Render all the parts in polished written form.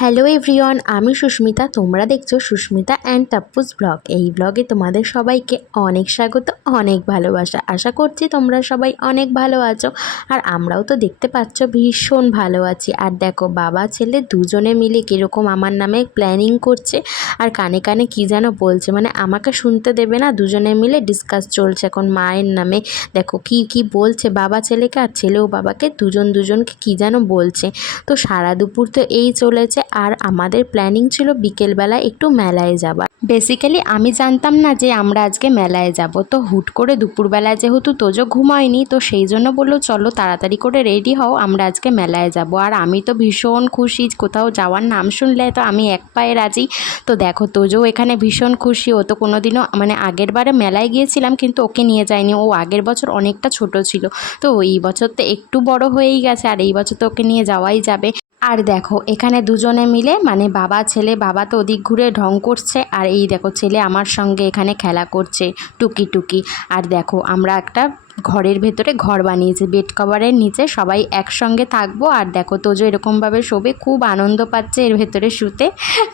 Hello everyone, আমি সুস্মিতা। তোমরা দেখছো সুস্মিতা অ্যান্ড টাপ্পুস ব্লগ। এই ব্লগে তোমাদের সবাইকে অনেক স্বাগত, অনেক ভালোবাসা। আশা করছি তোমরা সবাই অনেক ভালো আছো, আর আমরাও তো দেখতে পাচ্ছ ভীষণ ভালো আছি। আর দেখো, বাবা ছেলে দুজনে মিলে কীরকম আমার নামে প্ল্যানিং করছে, আর কানে কানে কী যেন বলছে, মানে আমাকে শুনতে দেবে না। দুজনে মিলে ডিসকাস চলছে এখন মায়ের নামে। দেখো কি কি বলছে বাবা ছেলেকে, আর ছেলেও বাবাকে, দুজনকে কী যেন বলছে। তো সারা দুপুর তো এই চলেছে, আর আমাদের প্ল্যানিং ছিল বিকেলবেলা একটু মেলায় যাবার। বেসিক্যালি আমি জানতাম না যে আমরা আজকে মেলায় যাব, তো হুট করে দুপুরবেলায় যেহেতু তোজো ঘুমায়নি, তো সেই জন্য বললো চলো তাড়াতাড়ি করে রেডি হও, আমরা আজকে মেলায় যাব। আর আমি তো ভীষণ খুশি, কোথাও যাওয়ার নাম শুনলে তো আমি এক পায়ে রাজি। তো দেখো, তোজো এখানে ভীষণ খুশি। ও তো কোনোদিনও, মানে আগের বারে মেলায় গিয়েছিলাম কিন্তু ওকে নিয়ে যায়নি, ও আগের বছর অনেকটা ছোট ছিল, তো এই বছর তো একটু বড় হয়েই গেছে, আর এই বছর তো ওকে নিয়ে যাওয়াই যাবে। আর দেখো এখানে দুজনে মিলে, মানে বাবা ছেলে, বাবা তো ওদিক ঘুরে ঢং করছে, আর এই দেখো ছেলে আমার সঙ্গে এখানে খেলা করছে টুকি টুকি। আর দেখো আমরা একটা ঘরের ভেতরে ঘর বানিয়েছি, বেড কভারের নিচে সবাই একসঙ্গে থাকবো। আর দেখো তোজো এরকমভাবে শোবে, খুব আনন্দ পাচ্ছে এর ভেতরে শুতে।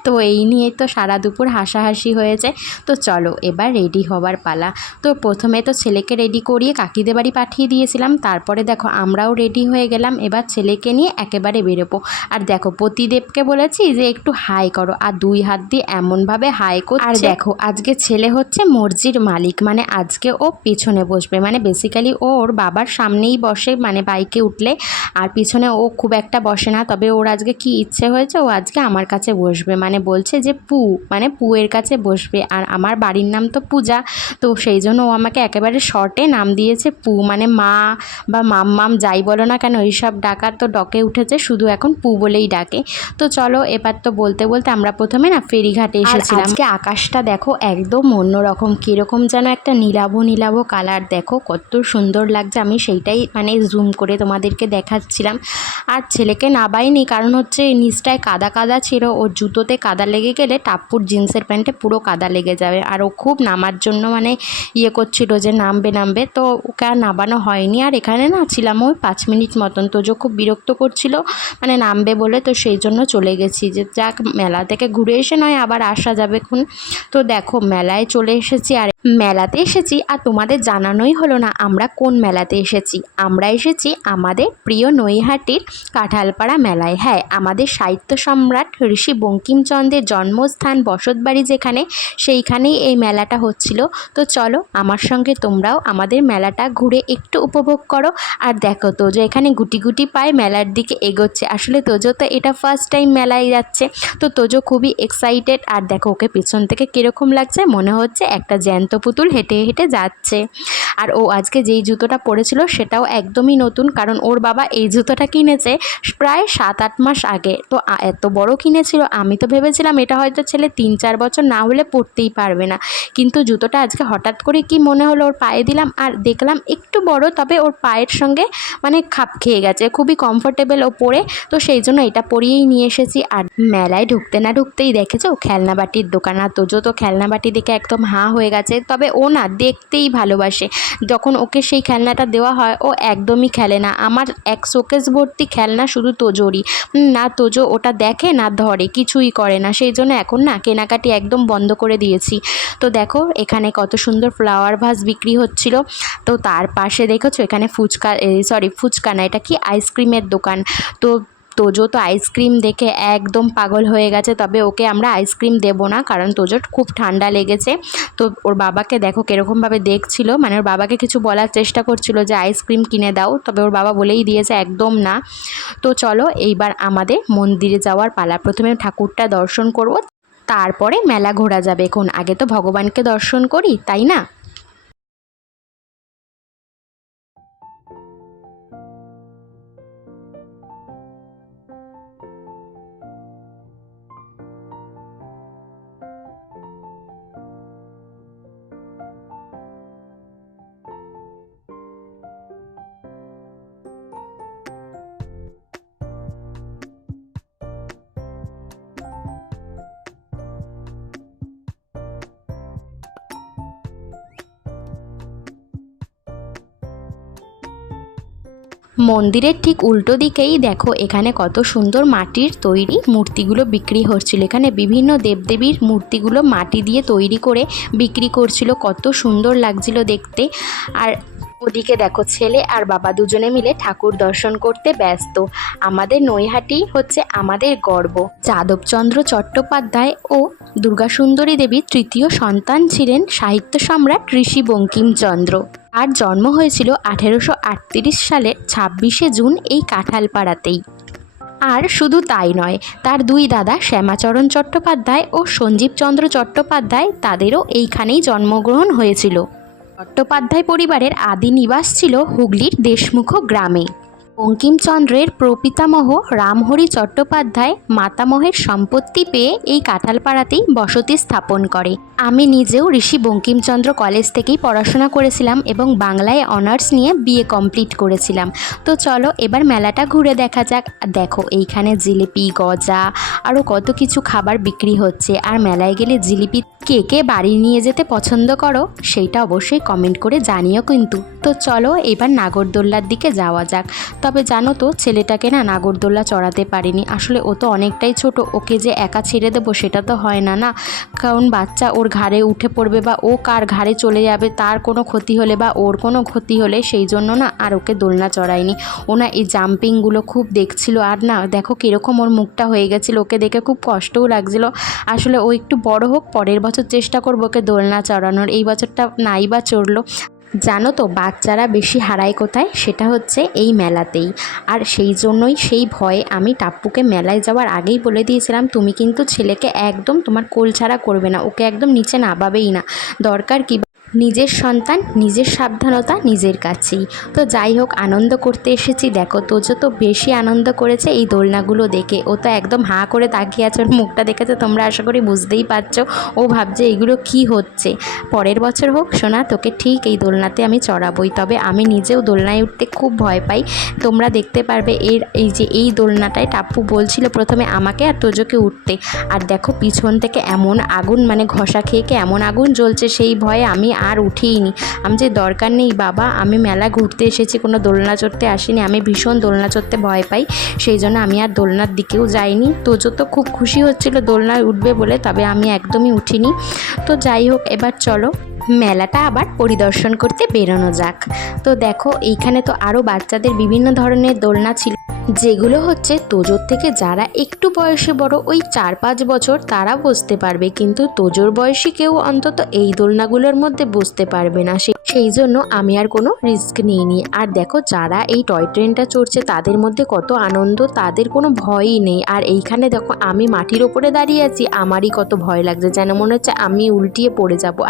তো এই নিয়েই তো সারা দুপুর হাসাহাসি হয়েছে। তো চলো এবার রেডি হবার পালা। তো প্রথমে তো ছেলেকে রেডি করিয়ে কাকিদের বাড়ি পাঠিয়ে দিয়েছিলাম, তারপরে দেখো আমরাও রেডি হয়ে গেলাম, এবার ছেলেকে নিয়ে একেবারে বেরোবো। আর দেখো প্রতিদেবকে বলেছি যে একটু হাই করো, আর দুই হাত দিয়ে এমনভাবে হাই করছে। আর দেখো আজকে ছেলে হচ্ছে মর্জির মালিক, মানে আজকে ও পিছনে বসবে, মানে বেসিক্যালি ওর বাবার সামনেই বসে, মানে বাইকে উঠলে, আর পিছনে ও খুব একটা বসে না। তবে ওর আজকে কি ইচ্ছে হয়েছে, ও আজকে আমার কাছে বসবে, মানে বলছে যে মানে পুয়ের কাছে বসবে। আর আমার বাড়ির নাম তো পূজা, তো সেই জন্য ও আমাকে একেবারে শর্টে নাম দিয়েছে পু, মানে মা বা মাম যাই বলো না কেন, এইসব ডাকার তো ডকে উঠেছে, শুধু এখন পু বলেই ডাকে। তো চলো এবার তো বলতে বলতে আমরা প্রথমে না ফেরিঘাটে এসেছিলাম। আজকে আকাশটা দেখো একদম অন্যরকম, কীরকম যেন একটা নীলাভ নীলাভ কালার, দেখো কত সুন্দর লাগছে। আমি সেইটাই মানে জুম করে তোমাদেরকে দেখাচ্ছিলাম। আর ছেলেকে নাবাইনি, কারণ হচ্ছে নিচটায় কাদা কাদা ছিল, ওর জুতোতে কাদা লেগে গেলে টাপ্পুর জিন্সের প্যান্টে পুরো কাদা লেগে যাবে, আর ও খুব নামার জন্য মানে ইয়ে করছিল যে নামবে, তো ওকে আর নামানো হয়নি। আর এখানে না ছিলাম ওই 5 মিনিট মতন, তো যে খুব বিরক্ত করছিল মানে নামবে বলে, তো সেই জন্য চলে গেছি যে যাক মেলা থেকে ঘুরে এসে নয় আবার আসা যাবে খুন। তো দেখো মেলায় চলে এসেছি, আর মেলাতে এসেছি আর তোমাদের জানানোই হলো না আমরা কোন মেলাতে এসেছি। আমরা এসেছি আমাদের প্রিয় নৈহাটির কাঁঠালপাড়া মেলায়। হ্যাঁ, আমাদের সাহিত্য সম্রাট ঋষি বঙ্কিমচন্দ্রের জন্মস্থান বসতবাড়ি যেখানে, সেইখানেই এই মেলাটা হচ্ছিল। তো চলো আমার সঙ্গে তোমরাও আমাদের মেলাটা ঘুরে একটু উপভোগ করো। আর দেখো তোজো এখানে গুটি গুটি পায়ে মেলার দিকে এগোচ্ছে, আসলে তোজো তো এটা ফার্স্ট টাইম মেলায় যাচ্ছে, তো তোজো খুবই এক্সাইটেড। আর দেখো ওকে পেছন থেকে কীরকম লাগছে, মনে হচ্ছে একটা জ্যান্ত পুতুল হেঁটে হেঁটে যাচ্ছে। আর ও আজকে যেই জুতোটা পরেছিল সেটাও একদমই নতুন, কারণ ওর বাবা এই জুতোটা কিনেছে প্রায় 7-8 মাস আগে, তো এত বড় কিনেছিল। আমি তো ভেবেছিলাম এটা হয়তো ছেলে 3-4 বছর না হলে পরতেই পারবে না, কিন্তু জুতোটা আজকে হঠাৎ করে কি মনে হলো ওর পায়ে দিলাম, আর দেখলাম একটু বড়, তবে ওর পায়ের সঙ্গে মানে খাপ খেয়ে গেছে, খুবই কমফোর্টেবল ও পরে, তো সেই জন্য এটা পরিয়েই নিয়ে এসেছি। আর মেলায় ঢুকতে না ঢুকতেই দেখেছো খেলনাবাটির দোকান, আর তোজো তো খেলনাবাটি দেখে একদম হাঁ হয়ে গেছে। তবে ও না দেখতেই ভালোবাসে, যখন ওকে সেই খেলনাটা দেওয়া হয় ও একদমই খেলে না। আমার এক শোকেস ভর্তি খেলনা শুধু তোজোরই, না তোজো ওটা দেখে না ধরে, কিছুই করে না, সেই জন্য এখন না কেনাকাটি একদম বন্ধ করে দিয়েছি। তো দেখো এখানে কত সুন্দর ফ্লাওয়ার ভাস বিক্রি হচ্ছিল, তো তার পাশে দেখেছো এখানে ফুচকা না, এটা কি আইসক্রিমের দোকান। তো তোজো তো আইসক্রিম দেখে একদম পাগল হয়ে গেছে, তবে ওকে আমরা আইসক্রিম দেবো না, কারণ তোজোর খুব ঠান্ডা লেগেছে। তো ওর বাবাকে দেখো কীরকমভাবে দেখছিল, মানে ওর বাবাকে কিছু বলার চেষ্টা করছিল যে আইসক্রিম কিনে দাও, তবে ওর বাবা বলেই দিয়েছে একদম না। তো চলো এইবার আমাদের মন্দিরে যাওয়ার পালা। প্রথমে ঠাকুরটা দর্শন করব, তারপরে মেলা ঘোরা যাবে। এখন আগে তো ভগবানকে দর্শন করি, তাই না? মন্দিরের ঠিক উল্টো দিকেই দেখো এখানে কত সুন্দর মাটির তৈরি মূর্তিগুলো বিক্রি হচ্ছিল। এখানে বিভিন্ন দেবদেবীর মূর্তিগুলো মাটি দিয়ে তৈরি করে বিক্রি করছিল, কত সুন্দর লাগছিল দেখতে। আর ওদিকে দেখো ছেলে আর বাবা দুজনে মিলে ঠাকুর দর্শন করতে ব্যস্ত। আমাদের নৈহাটি হচ্ছে আমাদের গর্ব। যাদবচন্দ্র চট্টোপাধ্যায় ও দুর্গাসুন্দরী দেবীর তৃতীয় সন্তান ছিলেন সাহিত্য সম্রাট ঋষি বঙ্কিমচন্দ্র। আর জন্ম হয়েছিল 1838 সালের 26শে জুন এই কাঁঠালপাড়াতেই। আর শুধু তাই নয়, তার দুই দাদা শ্যামাচরণ চট্টোপাধ্যায় ও সঞ্জীবচন্দ্র চট্টোপাধ্যায়, তাদেরও এইখানেই জন্মগ্রহণ হয়েছিল। চট্টোপাধ্যায় পরিবারের আদি নিবাস ছিল হুগলির দেশমুখ গ্রামে। বঙ্কিমচন্দ্রের প্রপিতামহ রামহরি চট্টোপাধ্যায় মাতামহের সম্পত্তি পেয়ে এই কাঁঠালপাড়াতেই বসতি স্থাপন করে। আমি নিজেও ঋষি বঙ্কিমচন্দ্র কলেজ থেকেই পড়াশোনা করেছিলাম এবং বাংলায় অনার্স নিয়ে বিএ কমপ্লিট করেছিলাম। তো চলো এবার মেলাটা ঘুরে দেখা যাক। দেখো এইখানে জিলিপি, গজা আরও কত কিছু খাবার বিক্রি হচ্ছে। আর মেলায় গেলে জিলিপি কে কে বাড়ি নিয়ে যেতে পছন্দ করো সেইটা অবশ্যই কমেন্ট করে জানিও কিন্তু। তো চলো এবার নাগরদোল্লার দিকে যাওয়া যাক। তবে জানো তো ছেলেটাকে না নাগরদোল্লা চড়াতে পারিনি, আসলে ও তো অনেকটাই ছোট, ওকে যে একা ছেড়ে দেবো সেটা তো হয় না, কারণ বাচ্চা ওর ঘাড়ে উঠে পড়বে বা ও কার ঘাড়ে চলে যাবে, তার কোনো ক্ষতি হলে বা ওর কোনো ক্ষতি হলে, সেই জন্য না আর ওকে দোলনা চড়াইনি। ও না এই জাম্পিংগুলো খুব দেখছিল, আর না দেখো কীরকম ওর মুখটা হয়ে গেছিলো, ওকে দেখে খুব কষ্টও লাগছিলো। আসলে ও একটু বড় হোক, পরের বছর চেষ্টা করবো ওকে দোলনা চড়ানোর, এই বছরটা নাই বা চড়লো। জানো তো বাচ্চারা বেশি হারায় কোথায়, সেটা হচ্ছে এই মেলাতেই। আর সেই জন্যই সেই ভয়ে আমি টাপ্পুকে মেলায় যাওয়ার আগেই বলে দিয়েছিলাম, তুমি কিন্তু ছেলেকে একদম তোমার কোল ছাড়া করবে না, ওকে একদম নিচে নামাবেই না, দরকার কি নিজের সন্তান নিজের সাবধানতা নিজের কাছেই। তো যাই হোক আনন্দ করতে এসেছি। দেখো তোজো তো বেশি আনন্দ করেছে এই দোলনাগুলো দেখে, ও তো একদম হাঁ করে তাকিয়ে আছে, ওর মুখটা দেখেছে তোমরা আশা করি বুঝতেই পারছো, ও ভাবছে এগুলো কি হচ্ছে। পরের বছর হোক সোনা, তোকে ঠিক এই দোলনাতে আমি চড়াবই। তবে আমি নিজেও দোলনায় উঠতে খুব ভয় পাই, তোমরা দেখতে পারবে। এই দোলনাটায় টাপ্পু বলছিল প্রথমে আমাকে আর তোজোকে উঠতে, আর দেখো পিছন থেকে এমন আগুন, মানে ঘষা খেয়ে এমন আগুন জ্বলছে, সেই ভয়ে আমি আর উঠিনি। আমি যে দরকার নেই বাবা, আমি মেলা ঘুরতে এসেছি, কোনো দোলনা চড়তে আসিনি, আমি ভীষণ দোলনা চড়তে ভয় পাই, সেই জন্য আমি আর দোলনার দিকেও যাইনি। তোজো তো খুব খুশি হচ্ছিল দোলনায় উঠবে বলে, তবে আমি একদমই উঠিনি। তো যাই হোক এবার চলো মেলাটা আবার পরিদর্শন করতে বেরোনো যাক। তো দেখো এইখানে তো আরও বাচ্চাদের বিভিন্ন ধরনের দোলনা ছিল, যেগুলো হচ্ছে তোজোর থেকে যারা একটু বয়সে বড়, ওই 4-5 বছর, তারা বসতে পারবে, কিন্তু তোজোর বয়সী কেউ অন্তত এই দোলনাগুলোর মধ্যে বসতে পারবে না। সেই জন্য আমি আর কোনো রিস্ক নিইনি। আর দেখো যারা এই টয় ট্রেনটা চড়ছে তাদের মধ্যে কত আনন্দ, তাদের কোনো ভয়ই নেই। আর এইখানে দেখো আমি মাটির ওপরে দাঁড়িয়ে আছি, আমারই কত ভয় লাগছে, যেন মনে হচ্ছে আমি উল্টিয়ে পড়ে যাবো।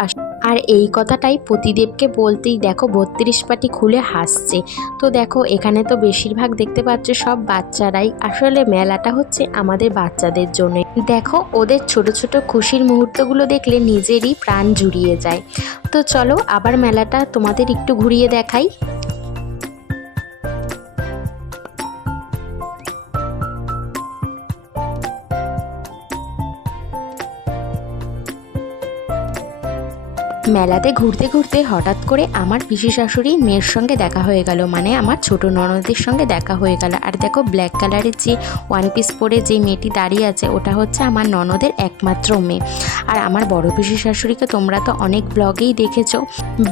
আর এই কথাটাই প্রতিদেবকে বলতেই দেখো 32 পাটি খুলে হাসছে। তো দেখো এখানে তো বেশিরভাগ দেখতে পাচ্ছ সব বাচ্চারাই, আসলে মেলাটা হচ্ছে আমাদের বাচ্চাদের জন্য। দেখো ওদের ছোট ছোট খুশির মুহূর্তগুলো দেখলে নিজেরই প্রাণ জুড়িয়ে যায়। তো চলো আবার মেলাটা তোমাদের একটু ঘুরিয়ে দেখাই। মেলাতে ঘুরতে ঘুরতে হঠাৎ করে আমার পিসি শাশুড়ি মেয়ের সঙ্গে দেখা হয়ে গেল, মানে আমার ছোট ননদের সঙ্গে দেখা হয়ে গেল। আর দেখো ব্ল্যাক কালারের যে ওয়ান পিস পরে যে মেয়েটি দাঁড়িয়ে আছে, ওটা হচ্ছে আমার ননদের একমাত্র মেয়ে। আর আমার বড় পিসি শাশুড়িকে তোমরা তো অনেক ব্লগেই দেখেছো,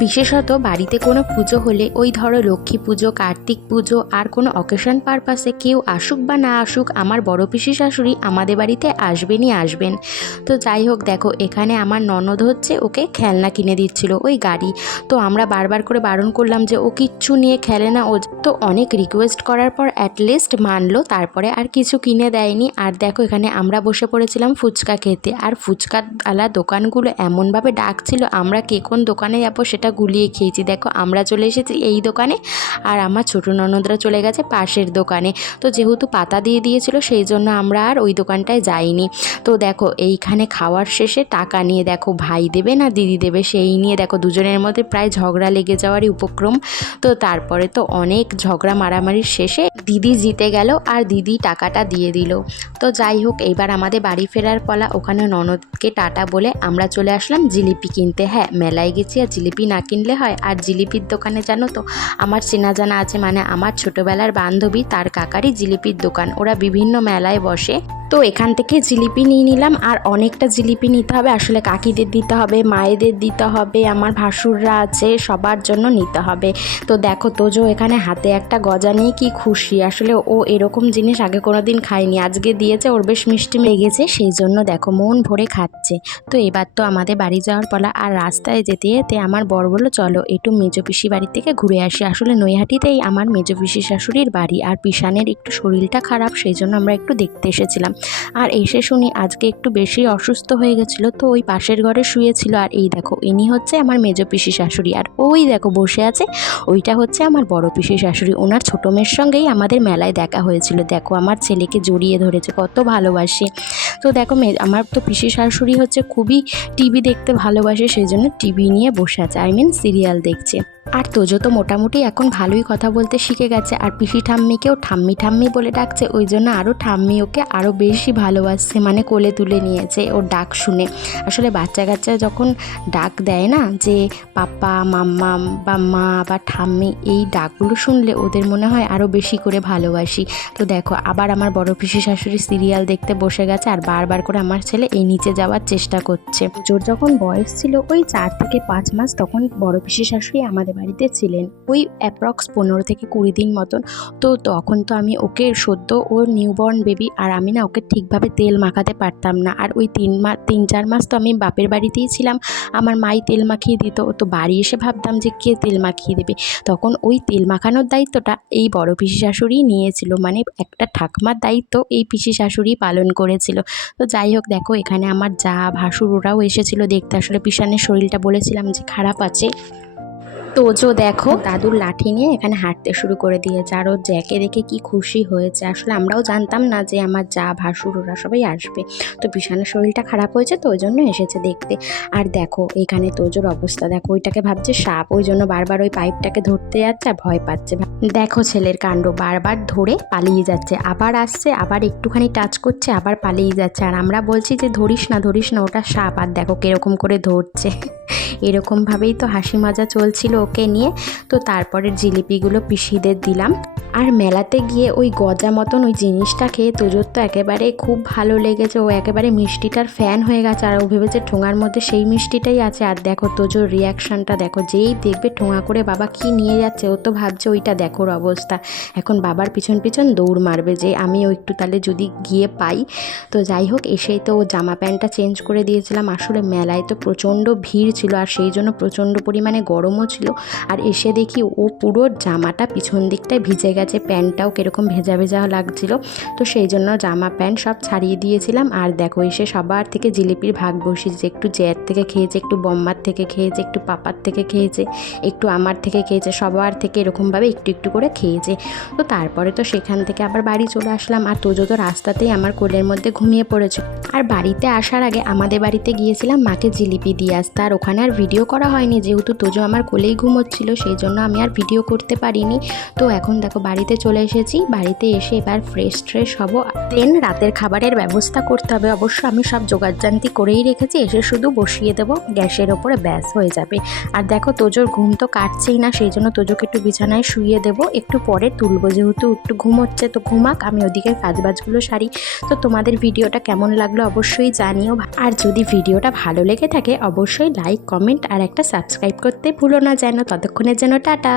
বিশেষত বাড়িতে কোনো পুজো হলে, ওই ধরো লক্ষ্মী পুজো, কার্তিক পুজো, আর কোনো অকেশন পারপাসে কেউ আসুক বা না আসুক, আমার বড় পিসি শাশুড়ি আমাদের বাড়িতে আসবেনই আসবেন। তো যাই হোক দেখো এখানে আমার ননদ হচ্ছে ওকে খেলনা কিনে দিচ্ছিল, ওই গাড়ি। তো আমরা বারবার করে বারণ করলাম যে ও কিচ্ছু নিয়ে খেলে না, ও তো অনেক রিকোয়েস্ট করার পর অ্যাটলিস্ট মানলো, তারপরে আর কিছু কিনে দেয়নি। আর দেখো এখানে আমরা বসে পড়েছিলাম ফুচকা খেতে, আর ফুচকাওয়ালা দোকানগুলো এমনভাবে ডাকছিল, আমরা কে কোন দোকানে যাবো সেটা গুলিয়ে খেয়েছি। দেখো আমরা চলে এসেছি এই দোকানে, আর আমার ছোটো ননদরা চলে গেছে পাশের দোকানে। তো যেহেতু পাতা দিয়ে দিয়েছিল সেই জন্য আমরা আর ওই দোকানটায় যাইনি। তো দেখো এইখানে খাওয়ার শেষে টাকা নিয়ে দেখো ভাই দেবে না দিদি দেবে সেই নিয়ে দেখো দুজনের মধ্যে প্রায় ঝগড়া লেগে যাওয়ারই উপক্রম। তো তারপরে তো অনেক ঝগড়া মারামারির শেষে দিদি জিতে গেল আর দিদি টাকাটা দিয়ে দিল। তো যাই হোক, এইবার আমাদের বাড়ি ফেরার পালা। ওখানে ননদকে টাটা বলে আমরা চলে আসলাম জিলিপি কিনতে। হ্যাঁ, মেলায় গেছি আর জিলিপি না কিনলে হয়। আর জিলিপির দোকানে জানো তো আমার চেনা জানা আছে, মানে আমার ছোটোবেলার বান্ধবী তার কাকারই জিলিপির দোকান, ওরা বিভিন্ন মেলায় বসে। তো এখান থেকে জিলিপি নিয়ে নিলাম। আর অনেকটা জিলিপি নিতে হবে, আসলে কাকিদের দিতে হবে, মায়েদের দিতে হবে, আমার ভাসুররা আছে, সবার জন্য নিতে হবে। তো দেখো তোজো এখানে হাতে একটা গজা নিয়ে কি খুশি, আসলে ও এরকম জিনিস আগে কোনো দিন খায়নি, আজকে দিয়েছে, ওর বেশ মিষ্টি লেগেছে, সেই জন্য দেখো মন ভরে খাচ্ছে। তো এবার তো আমাদের বাড়ি যাওয়ার পালা। আর রাস্তায় যেতে যেতে আমার বর বললো চলো একটু মেজো পিসি বাড়ি থেকে ঘুরে আসি। আসলে নৈহাটিতেই আমার মেজো পিসি শাশুড়ির বাড়ি, আর পিসানের একটু শরীরটা খারাপ, সেই জন্য আমরা একটু দেখতে এসেছিলাম। আর এসে শুনি আজকে একটু বেশি অসুস্থ হয়ে গেছিলো, তো ওই পাশের ঘরে শুয়েছিল। আর এই দেখো ইনি হচ্ছে আমার মেজো পিসি শাশুড়ি, আর ওই দেখো বসে আছে ওইটা হচ্ছে আমার বড় পিসি শাশুড়ি। ওনার ছোটো মেয়ের সঙ্গেই আমাদের মেলায় দেখা হয়েছিল। দেখো আমার ছেলেকে জড়িয়ে ধরেছে, কত ভালোবাসে। তো দেখো আমার তো পিসি শাশুড়ি হচ্ছে খুবই টিভি দেখতে ভালোবাসে, সেই জন্য টিভি নিয়ে বসে আছে, সিরিয়াল দেখছে। আর তোজো তো মোটামুটি এখন ভালোই কথা বলতে শিখে গেছে, আর পিসি ঠাম্মিকেও ঠাম্মি ঠাম্মি বলে ডাকছে, ওই জন্য আরও ঠাম্মি ওকে আরও বেশি ভালোবাসছে, মানে কোলে তুলে নিয়েছে ওর ডাক শুনে। আসলে বাচ্চা কাচ্চা যখন ডাক দেয় না, যে পাপা মাম্মা বা মা বা ঠাম্মি, এই ডাকগুলো শুনলে ওদের মনে হয় আরও বেশি করে ভালোবাসি। তো দেখো আবার আমার বড় পিসি শাশুড়ি সিরিয়াল দেখতে বসে গেছে, আর বারবার করে আমার ছেলে এই নিচে যাওয়ার চেষ্টা করছে। তোর যখন বয়স ছিল ওই 4 থেকে 5 মাস, তখন বড় পিসি শাশুড়ি আমাদের বাড়িতে ছিলেন, ওই অ্যাপ্রক্স 15 থেকে 20 দিন মতন। তো তখন তো আমি ওকে সদ্য ওর নিউবর্ন বেবি, আর আমি না ওকে ঠিকভাবে তেল মাখাতে পারতাম না। আর ওই 3-4 মাস তো আমি বাপের বাড়িতেই ছিলাম, আমার মাই তেল মাখিয়ে দিত। তো বাড়ি এসে ভাবতাম যে কে তেল মাখিয়ে দেবে, তখন ওই তেল মাখানোর দায়িত্বটা এই বড় পিসি শাশুড়ি নিয়েছিল, মানে একটা ঠাকমার দায়িত্ব এই পিসি শাশুড়ি পালন করেছিল। তো যাই হোক, দেখো এখানে আমার যা ভাসুর ওরাও এসেছিলো দেখতে। আসলে পিসানের শরীরটা বলেছিলাম যে খারাপ আছে। তোজো দেখো দাদুর লাঠি নিয়ে এখানে হাঁটতে শুরু করে দিয়েছে, আর ওর জ্যাকে দেখে কি খুশি হয়েছে। আসলে আমরাও জানতাম না যে আমার যা ভাসুর ওরা সবাই আসবে, তো পিসানের শরীরটা খারাপ হয়েছে তো ওই জন্য এসেছে দেখতে। আর দেখো এখানে তোজোর অবস্থা দেখো, ওইটাকে ভাবছে সাপ, ওই জন্য বারবার ওই পাইপটাকে ধরতে যাচ্ছে আর ভয় পাচ্ছে। দেখো ছেলের কাণ্ড, বারবার ধরে পালিয়ে যাচ্ছে, আবার আসছে, আবার একটুখানি টাচ করছে, আবার পালিয়ে যাচ্ছে। আর আমরা বলছি যে ধরিস না ওটা সাপ, আর দেখো কিরকম করে ধরছে। এরকমভাবেই তো হাসি মজা চলছিল ওকে নিয়ে। তো তারপরের জিলিপিগুলো পিসিদের দিলাম। আর মেলাতে গিয়ে ওই গজা মতন ওই জিনিসটা খেয়ে তোজোর তো একেবারে খুব ভালো লেগেছে, ও একেবারে মিষ্টিটার ফ্যান হয়ে গেছে। আর ও ভেবেছে ঠোঙার মধ্যে সেই মিষ্টিটাই আছে। আর দেখো তোজোর রিয়াকশানটা দেখো, যেই দেখবে ঠোঙা করে বাবা কি নিয়ে যাচ্ছে, ও তো ভাবছে ওইটা দেখো ওর অবস্থা, এখন বাবার পিছন পিছন দৌড় মারবে যে আমিও একটু তাহলে যদি গিয়ে পাই। তো যাই হোক, এসেই তো ও জামা প্যান্টটা চেঞ্জ করে দিয়েছিলাম। আসলে মেলায় তো প্রচণ্ড ভিড় ছিল, আর সেই জন্য প্রচণ্ড পরিমাণে গরমও ছিল। আর এসে দেখি ও পুরো জামাটা পিছন দিকটায় ভিজে গেছে, প্যান্টটাও কীরকম ভেজা ভেজা লাগছিল। তো সেই জন্য জামা প্যান্ট সব ছাড়িয়ে দিয়েছিলাম। আর দেখো এসে সবার থেকে জিলিপির ভাগ বসিয়েছে, একটু জ্যার থেকে খেয়েছে, একটু বম্মার থেকে খেয়েছে, একটু পাপার থেকে খেয়েছে, একটু আমার থেকে খেয়েছে, সবার থেকে এরকমভাবে একটু একটু করে খেয়েছে। তো তারপরে তো সেখান থেকে আবার বাড়ি চলে আসলাম। আর তোজো তো রাস্তাতেই আমার কোলের মধ্যে ঘুমিয়ে পড়েছে। আর বাড়িতে আসার আগে আমাদের বাড়িতে গিয়েছিলাম মাকে জিলিপি দিয়ে আসতে, আর ওখানে আর ভিডিও করা হয়নি, যেহেতু তোজো আমার কোলেই ঘুমোচ্ছিল, সেই জন্য আমি আর ভিডিও করতে পারিনি। তো এখন দেখো বাড়িতে চলে এসেছি, বাড়িতে এসে এবার ফ্রেশ হব, দেন রাতের খাবারের ব্যবস্থা করতে হবে। অবশ্য আমি সব জোগাড়জান্তি করেই রেখেছি, এসে শুধু বসিয়ে দেবো গ্যাসের ওপরে, ব্যাস হয়ে যাবে। আর দেখো তোজোর ঘুম তো কাটছেই না, সেই জন্য তোজোকে একটু বিছানায় শুইয়ে দেবো, একটু পরে তুলবো, যেহেতু একটু ঘুমোচ্ছে, তো ঘুমাক, আমি ওদিকে কাজবাজগুলো সারি। তো তোমাদের ভিডিওটা কেমন লাগলো অবশ্যই জানিও, আর যদি ভিডিওটা ভালো লেগে থাকে অবশ্যই লাইক কমেন্ট আর একটা সাবস্ক্রাইব করতে ভুলো না যেন। ততক্ষণের জন্য টাটা।